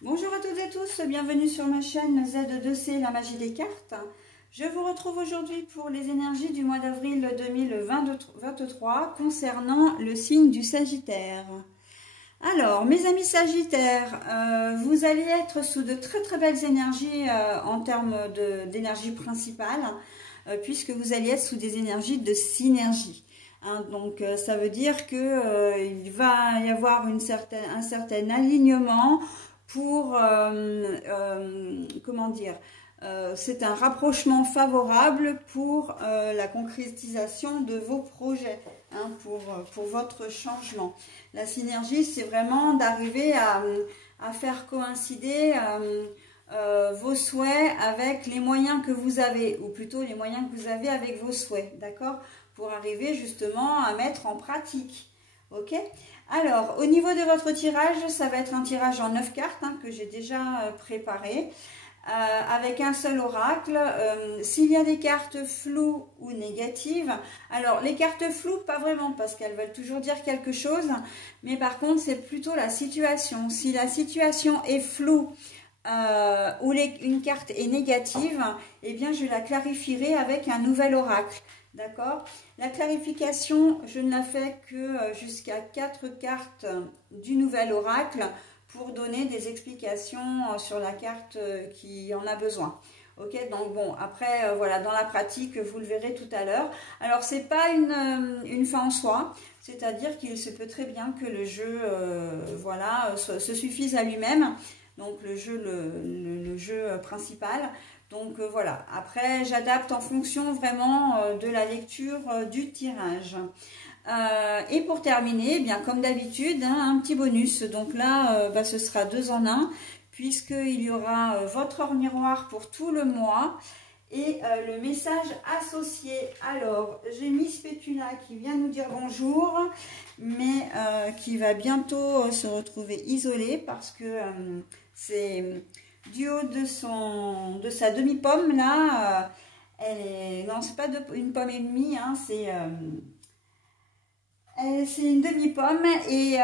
Bonjour à toutes et tous, bienvenue sur ma chaîne Z2C, la magie des cartes. Je vous retrouve aujourd'hui pour les énergies du mois d'avril 2023 concernant le signe du Sagittaire. Alors, mes amis Sagittaires, vous allez être sous de très belles énergies en termes d'énergie principale, puisque vous allez être sous des énergies de synergie. Donc, ça veut dire que il va y avoir un certain alignement pour, comment dire, c'est un rapprochement favorable pour la concrétisation de vos projets, pour votre changement. La synergie, c'est vraiment d'arriver à faire coïncider vos souhaits avec les moyens que vous avez, ou plutôt les moyens que vous avez avec vos souhaits, d'accord? Pour arriver justement à mettre en pratique. Ok? Alors, au niveau de votre tirage, ça va être un tirage en 9 cartes que j'ai déjà préparé, avec un seul oracle. S'il y a des cartes floues ou négatives, alors les cartes floues, pas vraiment, parce qu'elles veulent toujours dire quelque chose, mais par contre, c'est plutôt la situation. Si la situation est floue, ou une carte est négative, eh bien, je la clarifierai avec un nouvel oracle. D'accord? La clarification, je ne la fais que jusqu'à 4 cartes du nouvel oracle pour donner des explications sur la carte qui en a besoin. Ok, donc bon, après, voilà, dans la pratique, vous le verrez tout à l'heure. Alors, c'est pas une fin en soi, c'est-à-dire qu'il se peut très bien que le jeu, voilà, se suffise à lui-même. Donc, le jeu principal. Donc voilà, après j'adapte en fonction vraiment de la lecture du tirage. Et pour terminer, eh bien comme d'habitude, un petit bonus. Donc là, ce sera 2 en 1, puisqu'il y aura votre or miroir pour tout le mois et le message associé. Alors, j'ai Miss Pétula qui vient nous dire bonjour, mais qui va bientôt se retrouver isolée parce que c'est... Du haut de sa demi-pomme, là, elle est... Non, c'est pas une pomme et demie, c'est une demi-pomme et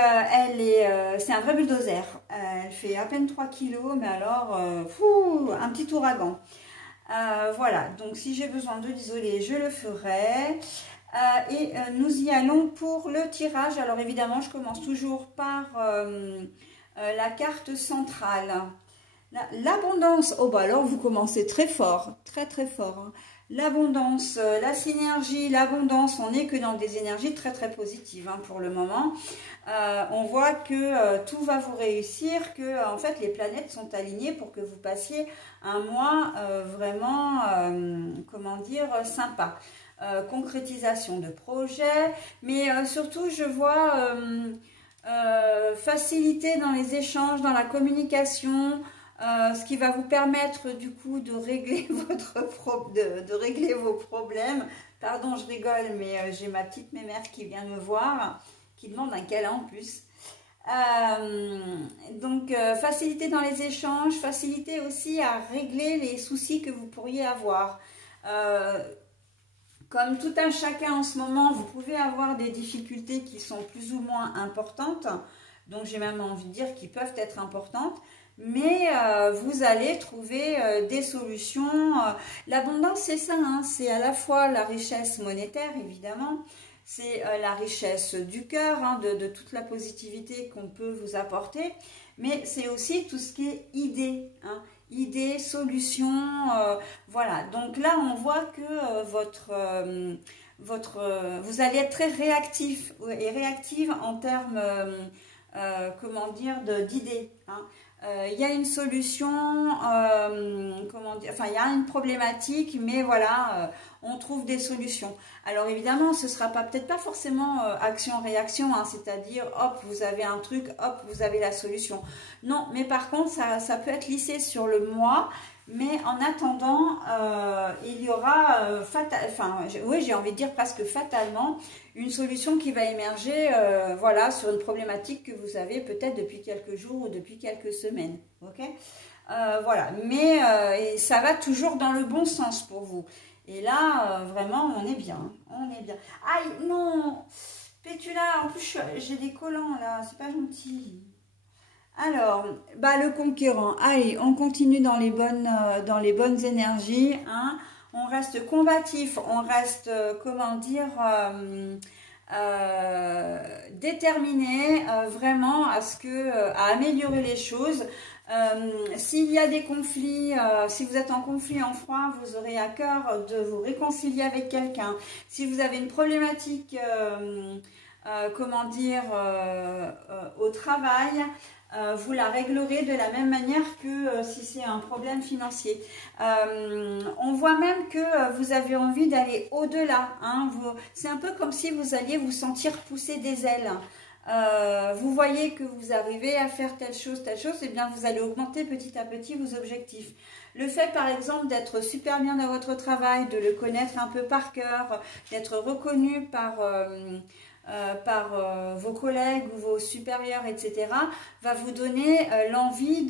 c'est un vrai bulldozer. Elle fait à peine 3 kilos, mais alors, un petit ouragan. Voilà, donc si j'ai besoin de l'isoler, je le ferai. Et nous y allons pour le tirage. Alors évidemment, je commence toujours par la carte centrale. L'abondance, oh bah alors vous commencez très fort, très fort. L'abondance, la synergie, l'abondance, on n'est que dans des énergies très positives pour le moment. On voit que tout va vous réussir, que en fait les planètes sont alignées pour que vous passiez un mois vraiment, comment dire, sympa. Concrétisation de projets, mais surtout je vois facilité dans les échanges, dans la communication. Ce qui va vous permettre du coup de régler régler vos problèmes. Pardon, je rigole, mais j'ai ma petite mémère qui vient me voir, qui demande un câlin en plus. Donc, facilité dans les échanges, facilité aussi à régler les soucis que vous pourriez avoir. Comme tout un chacun en ce moment, vous pouvez avoir des difficultés qui sont plus ou moins importantes, donc j'ai même envie de dire qui peuvent être importantes. Mais vous allez trouver des solutions. L'abondance, c'est ça, c'est à la fois la richesse monétaire, évidemment, c'est la richesse du cœur, de toute la positivité qu'on peut vous apporter, mais c'est aussi tout ce qui est idées, idées, solutions, voilà. Donc là, on voit que vous allez être très réactif et réactive en termes, comment dire, d'idées, il y a une solution, comment dire, enfin il y a une problématique, mais voilà, on trouve des solutions. Alors évidemment, ce sera peut-être pas forcément action-réaction, c'est-à-dire hop, vous avez un truc, hop, vous avez la solution. Non, mais par contre, ça peut être lissé sur le mois. Mais en attendant, il y aura, oui, j'ai envie de dire presque fatalement, une solution qui va émerger, voilà, sur une problématique que vous avez peut-être depuis quelques jours ou depuis quelques semaines, ok? Voilà, mais ça va toujours dans le bon sens pour vous. Et là, vraiment, on est bien, on est bien. Aïe, non, Pétula, en plus, j'ai des collants là, c'est pas gentil. Alors, bah, le conquérant. Allez, on continue dans les bonnes énergies. Hein. On reste combatif, on reste, comment dire, déterminé vraiment à améliorer les choses. S'il y a des conflits, si vous êtes en conflit en froid, vous aurez à cœur de vous réconcilier avec quelqu'un. Si vous avez une problématique, comment dire, au travail, vous la réglerez de la même manière que si c'est un problème financier. On voit même que vous avez envie d'aller au-delà. Hein, c'est un peu comme si vous alliez vous sentir pousser des ailes. Vous voyez que vous arrivez à faire telle chose, et bien vous allez augmenter petit à petit vos objectifs. Le fait par exemple d'être super bien dans votre travail, de le connaître un peu par cœur, d'être reconnu par vos collègues ou vos supérieurs, etc., va vous donner l'envie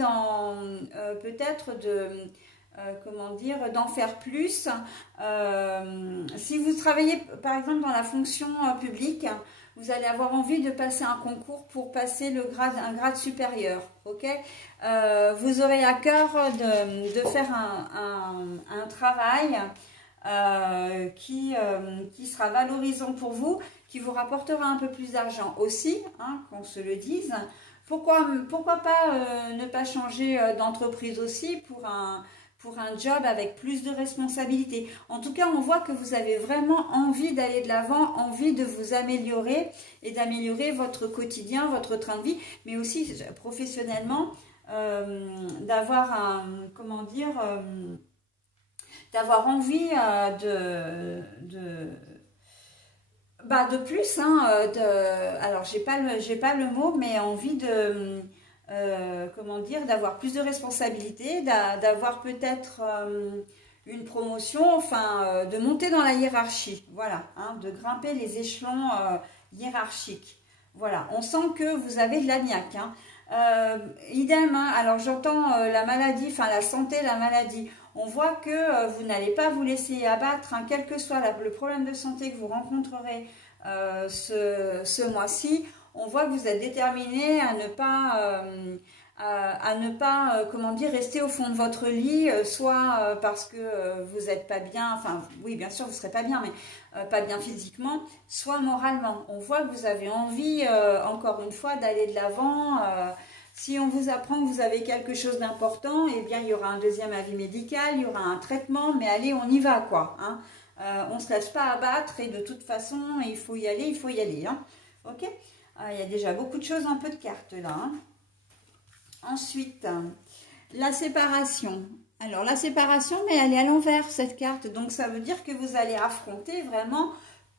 peut-être de... comment dire, d'en faire plus. Si vous travaillez par exemple dans la fonction publique, vous allez avoir envie de passer un concours pour passer un grade supérieur. Ok, vous aurez à cœur de faire un travail qui sera valorisant pour vous, qui vous rapportera un peu plus d'argent aussi, hein, qu'on se le dise. Pourquoi pas ne pas changer d'entreprise aussi pour un job avec plus de responsabilités. En tout cas, on voit que vous avez vraiment envie d'aller de l'avant, envie de vous améliorer et d'améliorer votre quotidien, votre train de vie, mais aussi professionnellement, d'avoir d'avoir envie de plus, hein, alors j'ai pas le mot, mais envie de comment dire, d'avoir plus de responsabilités, d'avoir peut-être une promotion, enfin de monter dans la hiérarchie, voilà, hein, de grimper les échelons hiérarchiques. Voilà, on sent que vous avez de la niaque. Hein. Idem, hein, alors j'entends la maladie, enfin la santé, la maladie. On voit que vous n'allez pas vous laisser abattre, hein, quel que soit le problème de santé que vous rencontrerez ce mois-ci. On voit que vous êtes déterminé à ne pas comment dire, rester au fond de votre lit, soit parce que vous n'êtes pas bien, enfin oui bien sûr vous ne serez pas bien, mais pas bien physiquement, soit moralement. On voit que vous avez envie, encore une fois, d'aller de l'avant. Si on vous apprend que vous avez quelque chose d'important, eh bien il y aura un deuxième avis médical, il y aura un traitement, mais allez, on y va quoi. Hein. On ne se laisse pas abattre et de toute façon, il faut y aller. Hein. Ok. Il y a déjà beaucoup de choses, un peu de cartes là. Hein. Ensuite, la séparation. Alors la séparation, mais elle est à l'envers cette carte. Donc ça veut dire que vous allez affronter vraiment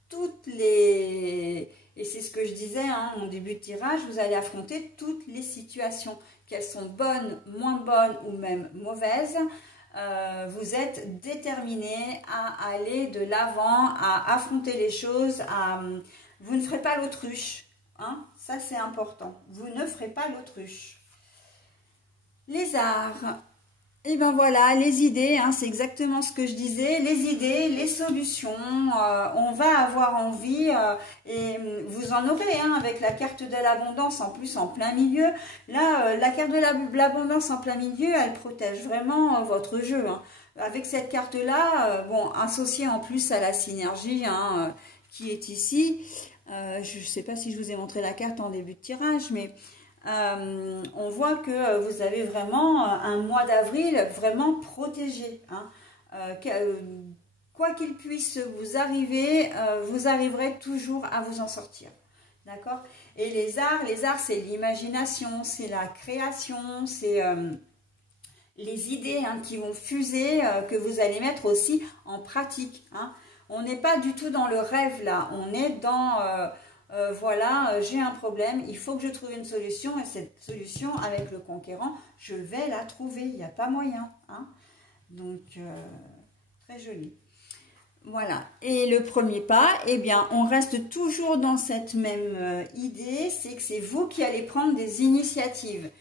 toutes les... Et c'est ce que je disais hein, en début de tirage, vous allez affronter toutes les situations. Qu'elles sont bonnes, moins bonnes ou même mauvaises. Vous êtes déterminé à aller de l'avant, à affronter les choses. Vous ne ferez pas l'autruche. Hein, ça c'est important, vous ne ferez pas l'autruche. Les arts, et ben voilà, les idées, hein, c'est exactement ce que je disais, les idées, les solutions, on va avoir envie, et vous en aurez hein, avec la carte de l'abondance en plus en plein milieu. Là, la carte de l'abondance en plein milieu, elle protège vraiment votre jeu. Hein. Avec cette carte-là, bon, associée en plus à la synergie hein, qui est ici. Je ne sais pas si je vous ai montré la carte en début de tirage, mais on voit que vous avez vraiment un mois d'avril vraiment protégé. Hein. Quoi qu'il puisse vous arriver, vous arriverez toujours à vous en sortir. D'accord? Et les arts c'est l'imagination, c'est la création, c'est les idées hein, qui vont fuser, que vous allez mettre aussi en pratique. Hein. On n'est pas du tout dans le rêve là, on est dans, voilà, j'ai un problème, il faut que je trouve une solution, et cette solution avec le conquérant, je vais la trouver, il n'y a pas moyen. Hein. Donc, très joli. Voilà, et le premier pas, eh bien, on reste toujours dans cette même idée, c'est que c'est vous qui allez prendre des initiatives.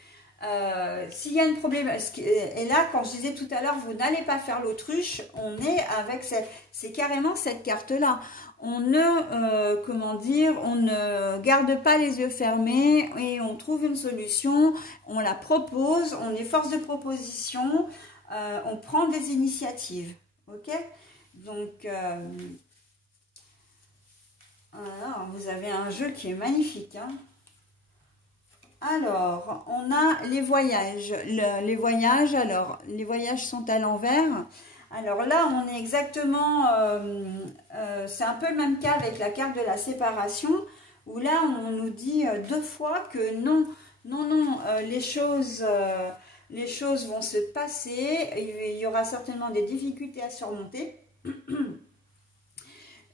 S'il y a un problème, et là quand je disais tout à l'heure vous n'allez pas faire l'autruche, on est avec c'est carrément cette carte là, on ne, comment dire, on ne garde pas les yeux fermés et on trouve une solution, on la propose, on est force de proposition, on prend des initiatives, ok? Donc, voilà, vous avez un jeu qui est magnifique, hein. Alors, on a les voyages. Les voyages, alors, les voyages sont à l'envers. Alors là, on est exactement, c'est un peu le même cas avec la carte de la séparation, où là, on nous dit deux fois que non, les choses vont se passer, il y aura certainement des difficultés à surmonter.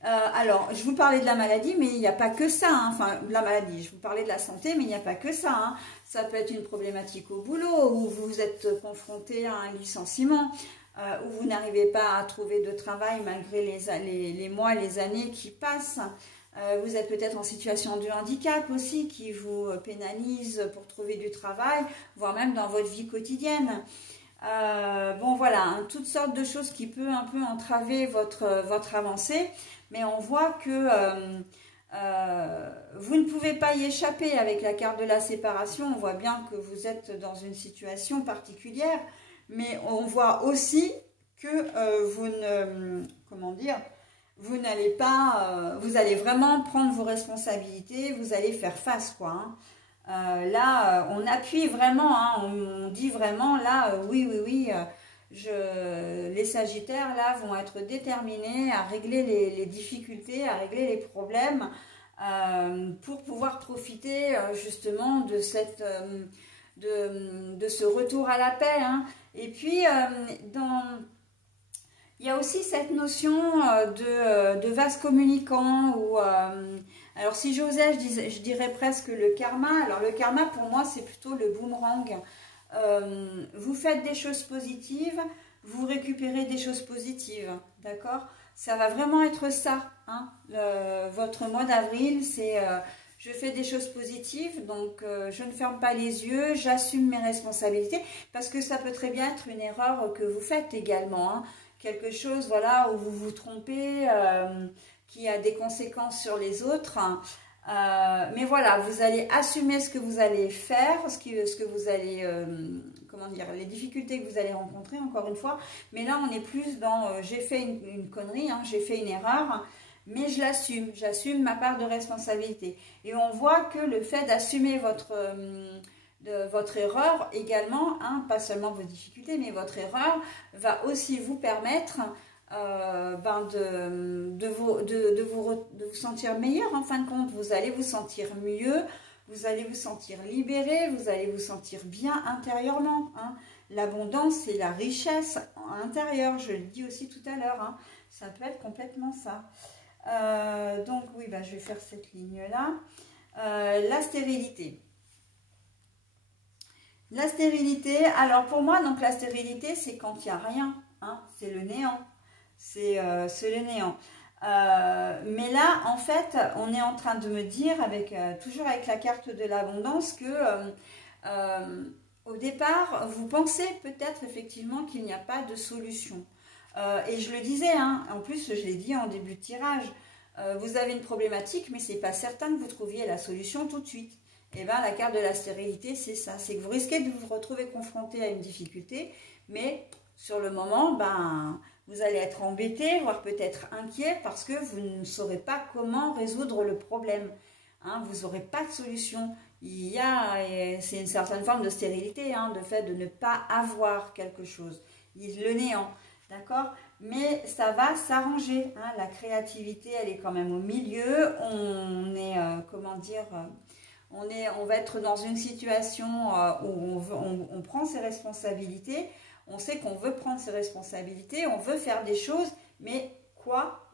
Alors, je vous parlais de la maladie, mais il n'y a pas que ça, hein. Enfin, de la maladie, je vous parlais de la santé, mais il n'y a pas que ça, hein. Ça peut être une problématique au boulot, où vous êtes confronté à un licenciement, où vous n'arrivez pas à trouver de travail malgré les mois, les années qui passent. Vous êtes peut-être en situation de handicap aussi, qui vous pénalise pour trouver du travail, voire même dans votre vie quotidienne. Bon voilà, hein, toutes sortes de choses qui peuvent un peu entraver votre avancée, mais on voit que vous ne pouvez pas y échapper avec la carte de la séparation. On voit bien que vous êtes dans une situation particulière, mais on voit aussi que vous ne, comment dire, vous n'allez pas, vous allez vraiment prendre vos responsabilités, vous allez faire face, quoi, hein. Là, on appuie vraiment, hein, on dit vraiment, là, oui, les Sagittaires, là, vont être déterminés à régler les difficultés, à régler les problèmes, pour pouvoir profiter, justement, de ce retour à la paix, hein. Et puis, il y a aussi cette notion de vase communicant, où... alors, si j'osais, je dirais presque le karma. Alors, le karma, pour moi, c'est plutôt le boomerang. Vous faites des choses positives, vous récupérez des choses positives, d'accord? Ça va vraiment être ça, hein, votre mois d'avril, c'est je fais des choses positives, donc je ne ferme pas les yeux, j'assume mes responsabilités, parce que ça peut très bien être une erreur que vous faites également, hein, quelque chose, voilà, où vous vous trompez, qui a des conséquences sur les autres. Mais voilà, vous allez assumer ce que vous allez faire, ce que vous allez, comment dire, les difficultés que vous allez rencontrer, encore une fois. Mais là, on est plus dans, j'ai fait une connerie, hein, j'ai fait une erreur, mais je l'assume, j'assume ma part de responsabilité. Et on voit que le fait d'assumer votre erreur également, hein, pas seulement vos difficultés, mais votre erreur va aussi vous permettre de vous sentir meilleur en fin de compte. Vous allez vous sentir mieux, vous allez vous sentir libéré, vous allez vous sentir bien intérieurement, hein. L'abondance et la richesse intérieure, je le dis aussi tout à l'heure, hein. Ça peut être complètement ça. Donc oui, bah, je vais faire cette ligne-là. La stérilité. La stérilité, alors pour moi, donc la stérilité, c'est quand il n'y a rien, hein, c'est le néant. C'est le néant. Mais là, en fait, on est en train de me dire, toujours avec la carte de l'abondance, que au départ, vous pensez peut-être effectivement qu'il n'y a pas de solution. Et je le disais, hein, en plus, je l'ai dit en début de tirage, vous avez une problématique, mais ce n'est pas certain que vous trouviez la solution tout de suite. Et bien, la carte de la stérilité, c'est ça. C'est que vous risquez de vous retrouver confronté à une difficulté, mais sur le moment, ben... vous allez être embêté, voire peut-être inquiet, parce que vous ne saurez pas comment résoudre le problème, hein, vous n'aurez pas de solution. C'est une certaine forme de stérilité, hein, de fait de ne pas avoir quelque chose, le néant, d'accord? Mais ça va s'arranger, hein, la créativité, elle est quand même au milieu, on est, comment dire, on va être dans une situation où on prend ses responsabilités. On sait qu'on veut prendre ses responsabilités, on veut faire des choses, mais quoi?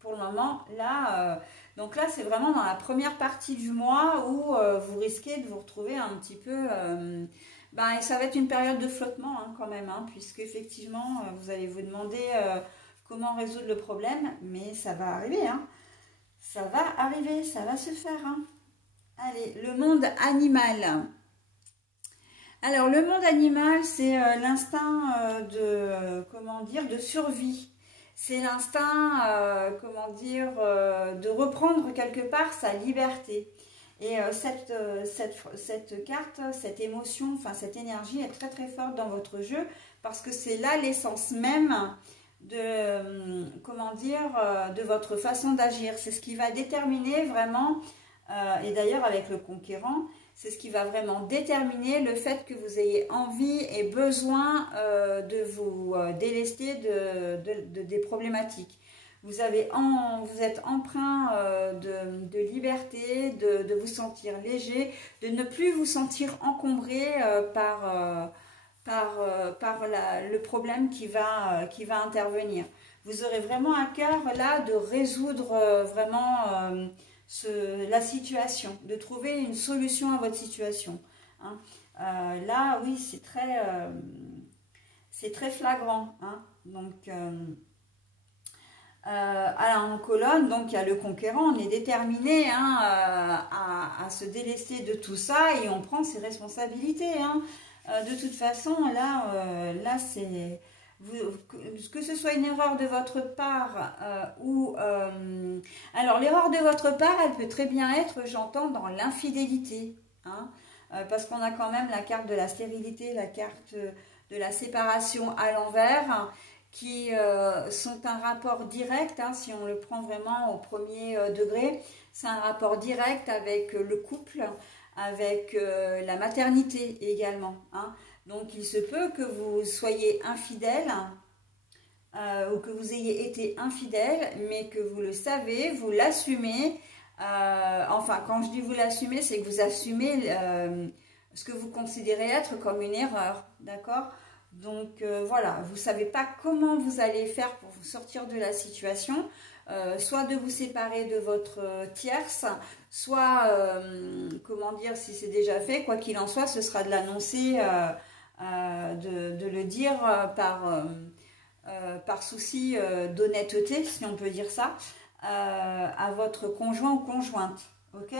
Pour le moment, là, donc là, c'est vraiment dans la première partie du mois où vous risquez de vous retrouver un petit peu... et ça va être une période de flottement, hein, quand même, hein, puisque effectivement, vous allez vous demander comment résoudre le problème, mais ça va arriver, hein. Ça va arriver, ça va se faire, hein. Allez, le monde animal. Alors, le monde animal, c'est l'instinct de survie. c'est l'instinct, comment dire, de reprendre quelque part sa liberté. Et cette carte, cette émotion, enfin cette énergie est très très forte dans votre jeu parce que c'est là l'essence même de, comment dire, de votre façon d'agir. C'est ce qui va déterminer vraiment, et d'ailleurs avec le conquérant, c'est ce qui va vraiment déterminer le fait que vous ayez envie et besoin de vous délester des problématiques. Vous êtes empreint de liberté, de vous sentir léger, de ne plus vous sentir encombré par le problème qui va intervenir. Vous aurez vraiment à cœur là de résoudre vraiment la situation, de trouver une solution à votre situation. Hein. Là, oui, c'est très flagrant. Hein. Donc, en colonne, donc il y a le conquérant, on est déterminé hein, à se délester de tout ça et on prend ses responsabilités. Hein. De toute façon, là c'est... que ce soit une erreur de votre part ou... alors, l'erreur de votre part, elle peut très bien être, j'entends, dans l'infidélité. Hein, parce qu'on a quand même la carte de la stérilité, la carte de la séparation à l'envers, qui sont un rapport direct, hein, si on le prend vraiment au premier degré, c'est un rapport direct avec le couple, avec la maternité également. Hein. Donc, il se peut que vous soyez infidèle ou que vous ayez été infidèle, mais que vous le savez, vous l'assumez. Enfin, quand je dis vous l'assumez, c'est que vous assumez ce que vous considérez être comme une erreur, d'accord ? Donc, voilà, vous ne savez pas comment vous allez faire pour vous sortir de la situation. Soit de vous séparer de votre tierce, soit, comment dire, si c'est déjà fait, quoi qu'il en soit, ce sera de l'annoncer, de le dire par souci d'honnêteté, si on peut dire ça, à votre conjoint ou conjointe. Ok ?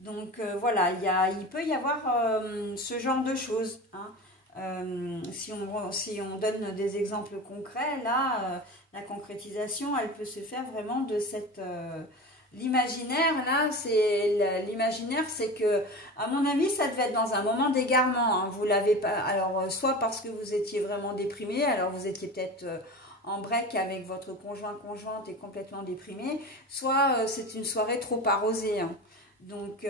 Donc, voilà, il peut y avoir ce genre de choses. Hein. Si on donne des exemples concrets, là, la concrétisation, elle peut se faire vraiment de cette... l'imaginaire, là, l'imaginaire, c'est que, à mon avis, ça devait être dans un moment d'égarement. Hein. Vous l'avez pas... Alors, soit parce que vous étiez vraiment déprimé, alors vous étiez peut-être en break avec votre conjointe et complètement déprimé, soit c'est une soirée trop arrosée. Hein. Donc,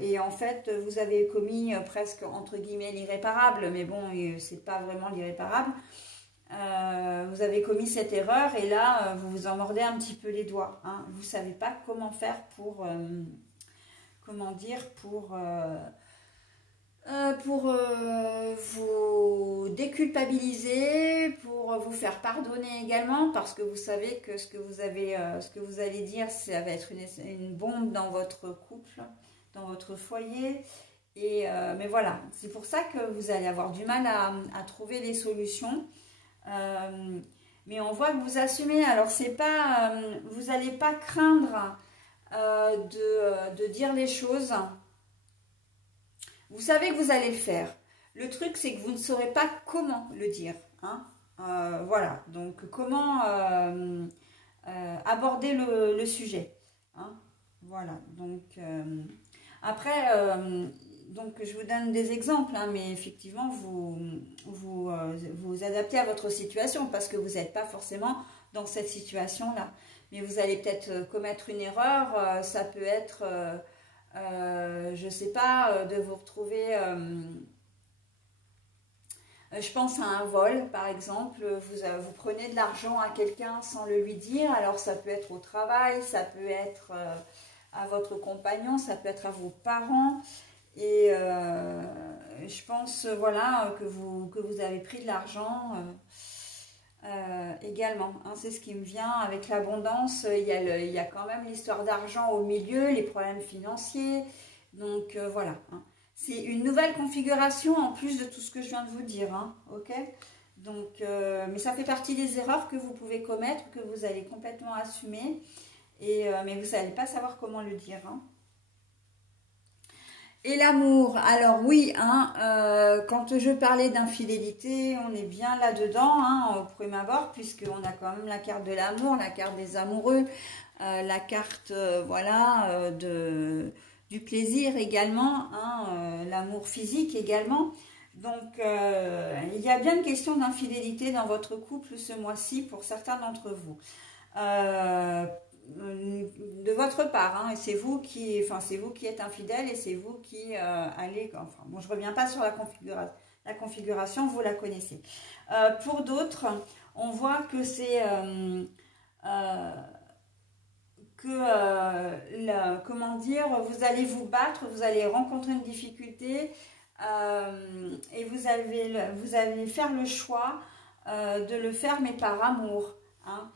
et en fait, vous avez commis presque, entre guillemets, l'irréparable, mais bon, c'est pas vraiment l'irréparable. Vous avez commis cette erreur et là, vous vous en mordez un petit peu les doigts. Hein. Vous ne savez pas comment faire pour, comment dire, pour vous déculpabiliser, pour vous faire pardonner également, parce que vous savez que ce que vous allez dire, ça va être une bombe dans votre couple, dans votre foyer. Et, mais voilà, c'est pour ça que vous allez avoir du mal à trouver les solutions. Mais on voit que vous assumez. Alors, c'est pas, vous n'allez pas craindre de dire les choses. Vous savez que vous allez le faire. Le truc, c'est que vous ne saurez pas comment le dire. Hein. Voilà. Donc, comment aborder le sujet. Hein. Voilà. Donc, après, donc, je vous donne des exemples, hein, mais effectivement, vous adaptez à votre situation parce que vous n'êtes pas forcément dans cette situation-là. Mais vous allez peut-être commettre une erreur. Ça peut être... je ne sais pas, de vous retrouver, je pense à un vol par exemple, vous prenez de l'argent à quelqu'un sans le lui dire, alors ça peut être au travail, ça peut être à votre compagnon, ça peut être à vos parents, et je pense voilà, que vous avez pris de l'argent également, hein, c'est ce qui me vient avec l'abondance. Il y a quand même l'histoire d'argent au milieu, les problèmes financiers, donc voilà, hein. C'est une nouvelle configuration en plus de tout ce que je viens de vous dire, hein, ok, donc mais ça fait partie des erreurs que vous pouvez commettre, que vous allez complètement assumer, et mais vous n'allez pas savoir comment le dire, hein. Et l'amour, alors oui, hein, quand je parlais d'infidélité, on est bien là-dedans, hein, au premier abord, puisqu'on a quand même la carte de l'amour, la carte des amoureux, la carte voilà, du plaisir également, hein, l'amour physique également. Donc, il y a bien une question d'infidélité dans votre couple ce mois-ci pour certains d'entre vous. De votre part, hein, et c'est vous qui êtes infidèle et c'est vous qui allez, enfin bon, je reviens pas sur la configuration, vous la connaissez. Pour d'autres, on voit que c'est comment dire, vous allez vous battre, vous allez rencontrer une difficulté et vous allez faire le choix de le faire mais par amour, hein.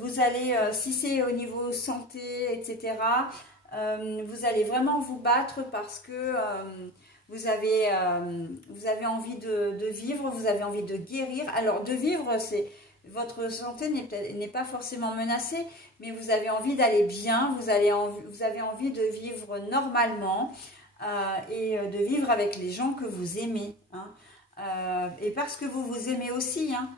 Vous allez, si c'est au niveau santé, etc., vous allez vraiment vous battre parce que vous avez envie de vivre, vous avez envie de guérir. Alors, de vivre, votre santé n'est pas forcément menacée, mais vous avez envie d'aller bien, vous avez envie de vivre normalement et de vivre avec les gens que vous aimez, hein. Et parce que vous vous aimez aussi, hein.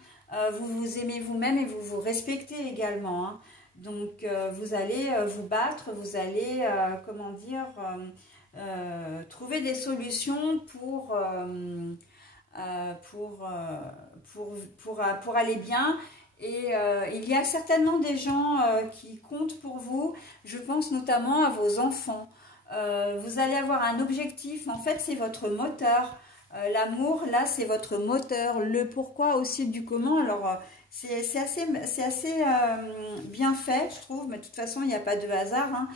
Vous vous aimez vous-même et vous vous respectez également, hein. Donc vous allez vous battre, vous allez comment dire, trouver des solutions pour aller bien. Et il y a certainement des gens qui comptent pour vous. Je pense notamment à vos enfants. Vous allez avoir un objectif, en fait c'est votre moteur. L'amour, là, c'est votre moteur. Le pourquoi aussi du comment. Alors, c'est assez bien fait, je trouve. Mais de toute façon, il n'y a pas de hasard, hein.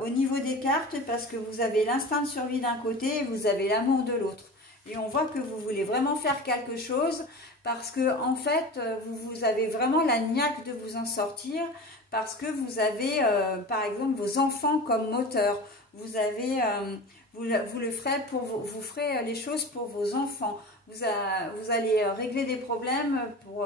Au niveau des cartes, parce que vous avez l'instinct de survie d'un côté et vous avez l'amour de l'autre. Et on voit que vous voulez vraiment faire quelque chose parce que, en fait, vous avez vraiment la niaque de vous en sortir parce que vous avez, par exemple, vos enfants comme moteur. Vous avez... vous le ferez vous ferez les choses pour vos enfants. Vous allez régler des problèmes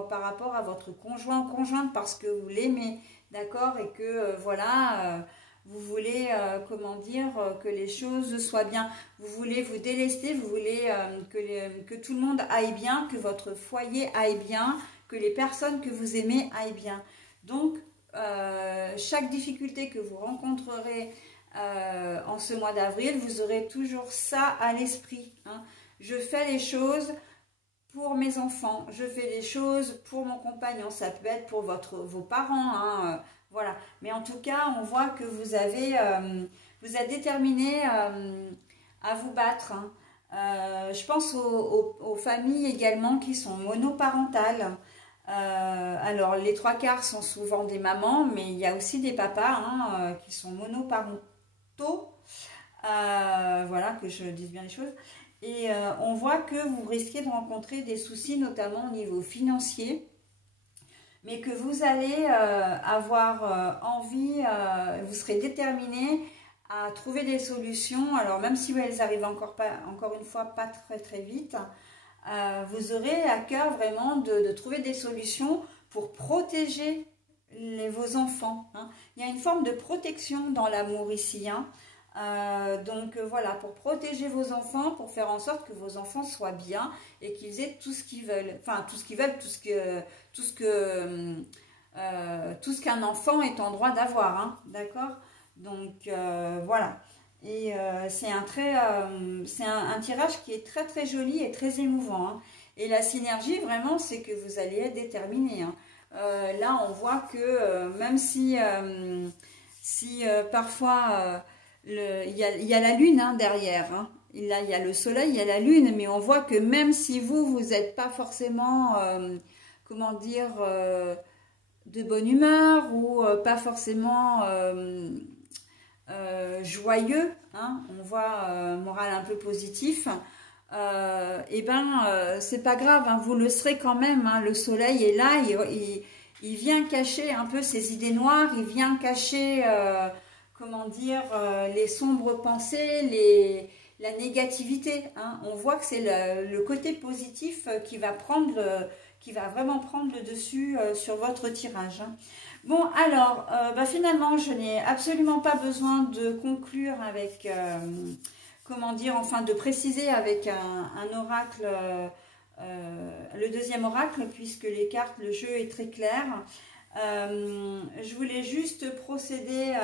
par rapport à votre conjoint ou conjointe parce que vous l'aimez, d'accord, et que voilà, vous voulez, comment dire, que les choses soient bien. Vous voulez vous délester, vous voulez que tout le monde aille bien, que votre foyer aille bien, que les personnes que vous aimez aillent bien. Donc, chaque difficulté que vous rencontrerez en ce mois d'avril, vous aurez toujours ça à l'esprit, hein. Je fais les choses pour mes enfants, je fais les choses pour mon compagnon, ça peut être pour vos parents, hein, voilà. Mais en tout cas, on voit que vous êtes déterminé à vous battre, hein. Je pense aux familles également qui sont monoparentales. Alors, les 3/4 sont souvent des mamans, mais il y a aussi des papas, hein, qui sont monoparentaux. Voilà, que je dise bien les choses. Et on voit que vous risquez de rencontrer des soucis, notamment au niveau financier, mais que vous allez avoir envie, vous serez déterminé à trouver des solutions. Alors même si elles arrivent encore une fois pas très vite, vous aurez à cœur vraiment de trouver des solutions pour protéger vos enfants, hein. Il y a une forme de protection dans l'amour ici, hein. Donc voilà, pour protéger vos enfants, pour faire en sorte que vos enfants soient bien et qu'ils aient tout ce qu'ils veulent, enfin tout ce qu'un enfant est en droit d'avoir, hein, d'accord. Donc voilà, et c'est un tirage qui est très joli et très émouvant, hein. Et la synergie vraiment, c'est que vous allez être déterminé, hein. Là on voit que même si parfois il y a la lune, hein, derrière, hein. Il y a le soleil, il y a la lune, mais on voit que même si vous n'êtes pas forcément, comment dire, de bonne humeur ou pas forcément joyeux, hein, on voit moral un peu positif, et ben c'est pas grave, hein, vous le serez quand même, hein. Le soleil est là, il vient cacher un peu ses idées noires, il vient cacher... comment dire, les sombres pensées, la négativité, hein. On voit que c'est le côté positif qui va vraiment prendre le dessus sur votre tirage, hein. Bon, alors, finalement, je n'ai absolument pas besoin de conclure avec, comment dire, enfin de préciser avec un oracle, le deuxième oracle, puisque les cartes, le jeu est très clair. Je voulais juste procéder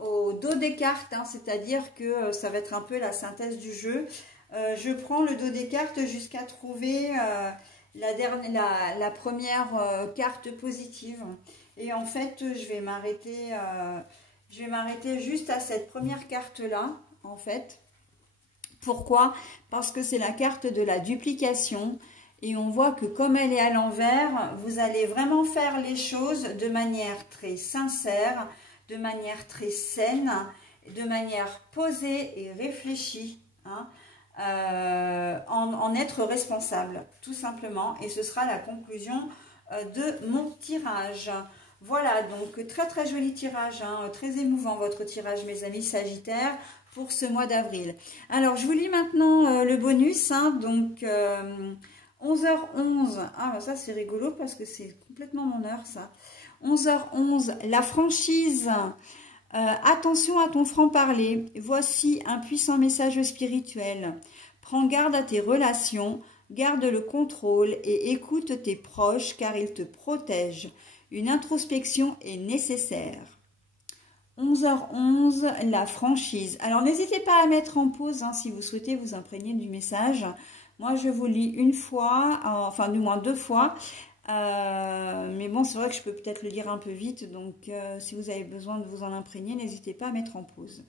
au dos des cartes, hein, c'est-à-dire que ça va être un peu la synthèse du jeu. Je prends le dos des cartes jusqu'à trouver la première carte positive. Et en fait, je vais m'arrêter juste à cette première carte-là, en fait. Pourquoi? Parce que c'est la carte de la duplication. Et on voit que comme elle est à l'envers, vous allez vraiment faire les choses de manière très sincère, de manière très saine, de manière posée et réfléchie, hein, en être responsable, tout simplement. Et ce sera la conclusion de mon tirage. Voilà, donc très très joli tirage, hein, très émouvant votre tirage, mes amis Sagittaires, pour ce mois d'avril. Alors, je vous lis maintenant le bonus, hein, donc 11h11, ah ça c'est rigolo parce que c'est complètement mon heure ça. 11h11, la franchise. Attention à ton franc-parler, voici un puissant message spirituel. Prends garde à tes relations, garde le contrôle et écoute tes proches car ils te protègent. Une introspection est nécessaire. 11h11, la franchise. Alors n'hésitez pas à mettre en pause hein, si vous souhaitez vous imprégner du message. Moi je vous lis une fois, enfin du moins 2 fois. Mais bon, c'est vrai que je peux peut-être le lire un peu vite, donc si vous avez besoin de vous en imprégner, n'hésitez pas à mettre en pause.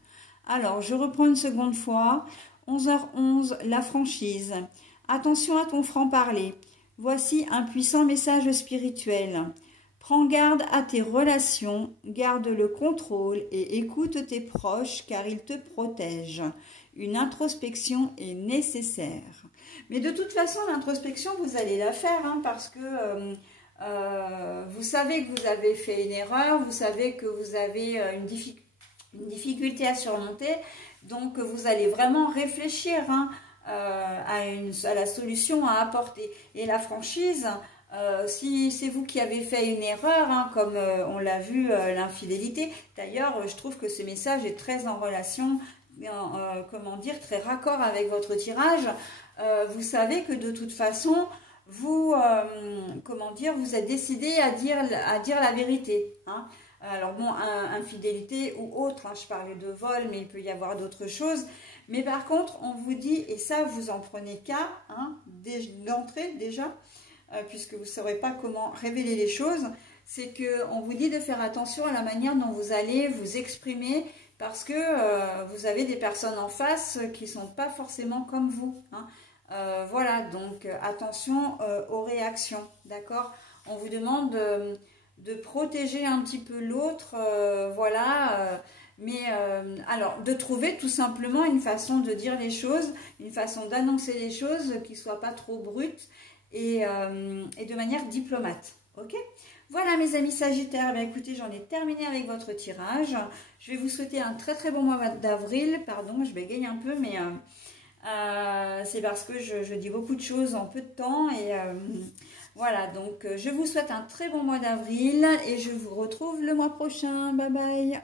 Alors, je reprends une seconde fois. 11h11, la franchise. Attention à ton franc-parler. Voici un puissant message spirituel. Prends garde à tes relations, garde le contrôle et écoute tes proches car ils te protègent. Une introspection est nécessaire. Mais de toute façon, l'introspection, vous allez la faire hein, parce que vous savez que vous avez fait une erreur, vous savez que vous avez une difficulté à surmonter. Donc, vous allez vraiment réfléchir hein, à la solution à apporter. Et la franchise, si c'est vous qui avez fait une erreur, hein, comme on l'a vu, l'infidélité. D'ailleurs, je trouve que ce message est très en relation, comment dire, très raccord avec votre tirage. Vous savez que de toute façon, vous, comment dire, vous êtes décidé à dire la vérité. Hein. Alors bon, infidélité ou autre, hein, je parlais de vol, mais il peut y avoir d'autres choses. Mais par contre, on vous dit, et ça vous en prenez cas, hein, d'entrée déjà, puisque vous ne saurez pas comment révéler les choses, c'est qu'on vous dit de faire attention à la manière dont vous allez vous exprimer, parce que vous avez des personnes en face qui ne sont pas forcément comme vous. Hein. Voilà, donc attention aux réactions, d'accord? On vous demande de protéger un petit peu l'autre, voilà, mais alors de trouver tout simplement une façon de dire les choses, une façon d'annoncer les choses qui ne soit pas trop brute et de manière diplomate, ok? Voilà mes amis Sagittaires, ben, écoutez, j'en ai terminé avec votre tirage. Je vais vous souhaiter un très très bon mois d'avril, pardon, je bégaye un peu, mais c'est parce que je dis beaucoup de choses en peu de temps et voilà, donc je vous souhaite un très bon mois d'avril et je vous retrouve le mois prochain. Bye bye.